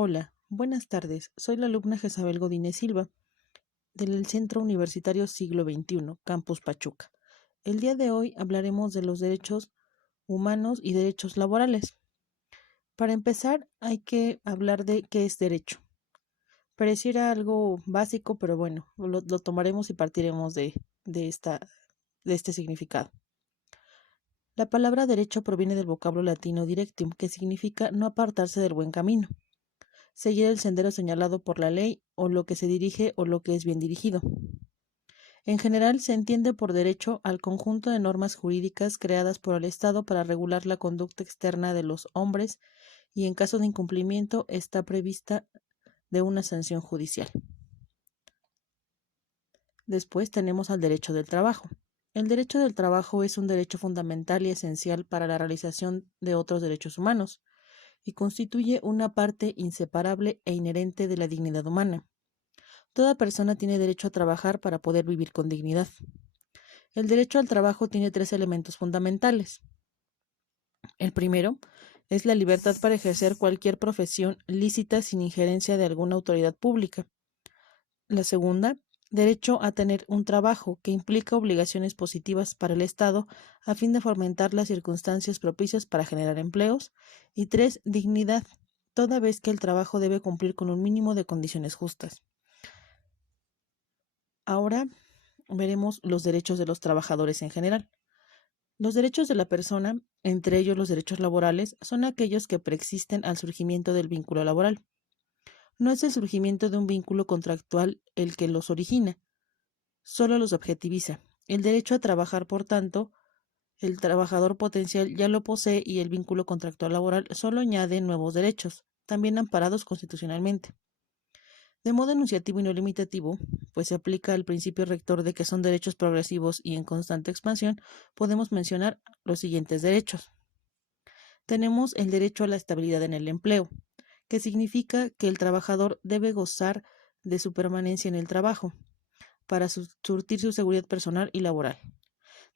Hola, buenas tardes. Soy la alumna Jezabel Godínez Silva del Centro Universitario Siglo XXI, Campus Pachuca. El día de hoy hablaremos de los derechos humanos y derechos laborales. Para empezar, hay que hablar de qué es derecho. Pareciera algo básico, pero bueno, lo tomaremos y partiremos de este significado. La palabra derecho proviene del vocablo latino directium, que significa no apartarse del buen camino, seguir el sendero señalado por la ley o lo que se dirige o lo que es bien dirigido. En general, se entiende por derecho al conjunto de normas jurídicas creadas por el Estado para regular la conducta externa de los hombres y en caso de incumplimiento está prevista de una sanción judicial. Después tenemos al derecho del trabajo. El derecho del trabajo es un derecho fundamental y esencial para la realización de otros derechos humanos y constituye una parte inseparable e inherente de la dignidad humana. Toda persona tiene derecho a trabajar para poder vivir con dignidad. El derecho al trabajo tiene tres elementos fundamentales. El primero es la libertad para ejercer cualquier profesión lícita sin injerencia de alguna autoridad pública. La segunda, derecho a tener un trabajo que implica obligaciones positivas para el Estado a fin de fomentar las circunstancias propicias para generar empleos. Y tres, dignidad, toda vez que el trabajo debe cumplir con un mínimo de condiciones justas. Ahora veremos los derechos de los trabajadores en general. Los derechos de la persona, entre ellos los derechos laborales, son aquellos que preexisten al surgimiento del vínculo laboral. No es el surgimiento de un vínculo contractual el que los origina, solo los objetiviza. El derecho a trabajar, por tanto, el trabajador potencial ya lo posee y el vínculo contractual laboral solo añade nuevos derechos, también amparados constitucionalmente. De modo enunciativo y no limitativo, pues se aplica el principio rector de que son derechos progresivos y en constante expansión, podemos mencionar los siguientes derechos. Tenemos el derecho a la estabilidad en el empleo, que significa que el trabajador debe gozar de su permanencia en el trabajo para surtir su seguridad personal y laboral.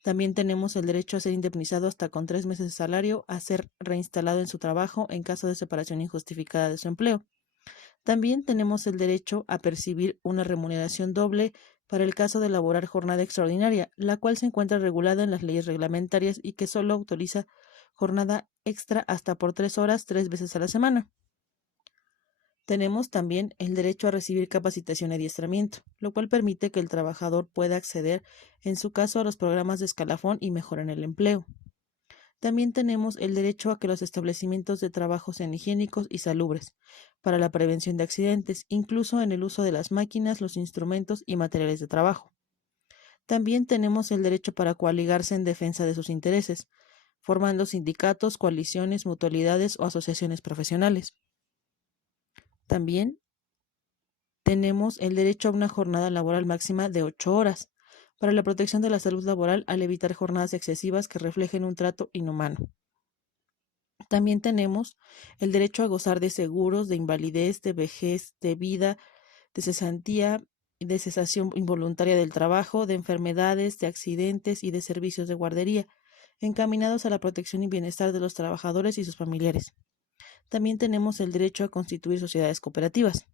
También tenemos el derecho a ser indemnizado hasta con 3 meses de salario, a ser reinstalado en su trabajo en caso de separación injustificada de su empleo. También tenemos el derecho a percibir una remuneración doble para el caso de laborar jornada extraordinaria, la cual se encuentra regulada en las leyes reglamentarias y que solo autoriza jornada extra hasta por 3 horas 3 veces a la semana. Tenemos también el derecho a recibir capacitación y adiestramiento, lo cual permite que el trabajador pueda acceder, en su caso, a los programas de escalafón y mejora en el empleo. También tenemos el derecho a que los establecimientos de trabajo sean higiénicos y salubres, para la prevención de accidentes, incluso en el uso de las máquinas, los instrumentos y materiales de trabajo. También tenemos el derecho para coaligarse en defensa de sus intereses, formando sindicatos, coaliciones, mutualidades o asociaciones profesionales. También tenemos el derecho a una jornada laboral máxima de 8 horas, para la protección de la salud laboral al evitar jornadas excesivas que reflejen un trato inhumano. También tenemos el derecho a gozar de seguros de invalidez, de vejez, de vida, de cesantía y de cesación involuntaria del trabajo, de enfermedades, de accidentes y de servicios de guardería, encaminados a la protección y bienestar de los trabajadores y sus familiares. También tenemos el derecho a constituir sociedades cooperativas.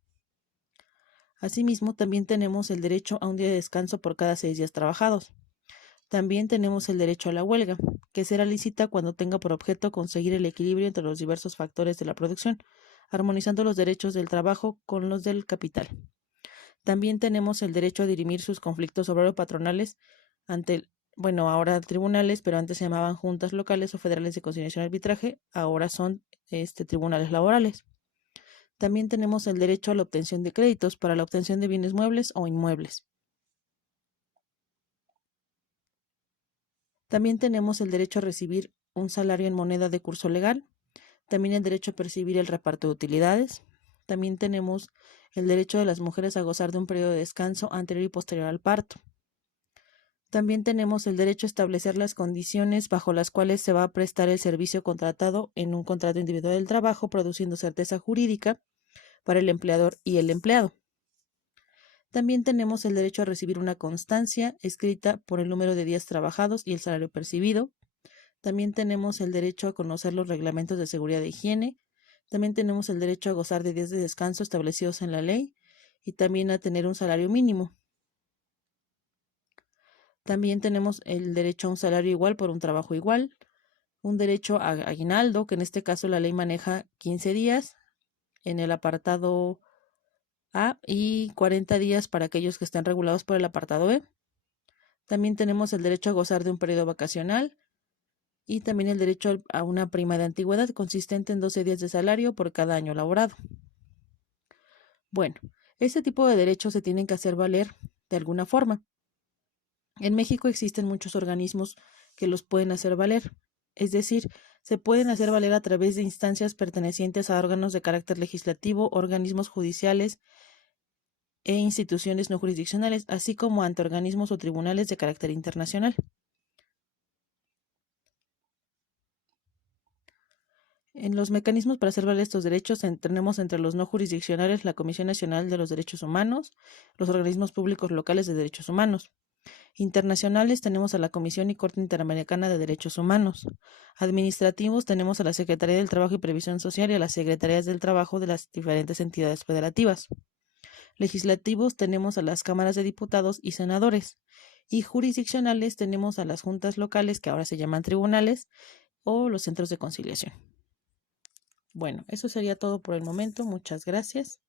Asimismo, también tenemos el derecho a un día de descanso por cada 6 días trabajados. También tenemos el derecho a la huelga, que será lícita cuando tenga por objeto conseguir el equilibrio entre los diversos factores de la producción, armonizando los derechos del trabajo con los del capital. También tenemos el derecho a dirimir sus conflictos obrero-patronales ante, ahora tribunales, pero antes se llamaban juntas locales o federales de conciliación y arbitraje, ahora son tribunales laborales. También tenemos el derecho a la obtención de créditos para la obtención de bienes muebles o inmuebles. También tenemos el derecho a recibir un salario en moneda de curso legal. También el derecho a percibir el reparto de utilidades. También tenemos el derecho de las mujeres a gozar de un periodo de descanso anterior y posterior al parto. También tenemos el derecho a establecer las condiciones bajo las cuales se va a prestar el servicio contratado en un contrato individual del trabajo, produciendo certeza jurídica para el empleador y el empleado. También tenemos el derecho a recibir una constancia escrita por el número de días trabajados y el salario percibido. También tenemos el derecho a conocer los reglamentos de seguridad e higiene, También tenemos el derecho a gozar de días de descanso establecidos en la ley y también a tener un salario mínimo. También tenemos el derecho a un salario igual por un trabajo igual, un derecho a aguinaldo, que en este caso la ley maneja 15 días en el apartado A y 40 días para aquellos que están regulados por el apartado B. También tenemos el derecho a gozar de un periodo vacacional y también el derecho a una prima de antigüedad consistente en 12 días de salario por cada año laborado. Bueno, este tipo de derechos se tienen que hacer valer de alguna forma. En México existen muchos organismos que los pueden hacer valer, es decir, se pueden hacer valer a través de instancias pertenecientes a órganos de carácter legislativo, organismos judiciales e instituciones no jurisdiccionales, así como ante organismos o tribunales de carácter internacional. En los mecanismos para hacer valer estos derechos tenemos entre los no jurisdiccionales la Comisión Nacional de los Derechos Humanos, los organismos públicos locales de derechos humanos. Internacionales tenemos a la Comisión y Corte Interamericana de Derechos Humanos. Administrativos tenemos a la Secretaría del Trabajo y Previsión Social y a las Secretarías del Trabajo de las diferentes entidades federativas. Legislativos tenemos a las cámaras de diputados y senadores. Y jurisdiccionales tenemos a las juntas locales, que ahora se llaman tribunales, o los centros de conciliación. Bueno, eso sería todo por el momento. Muchas gracias.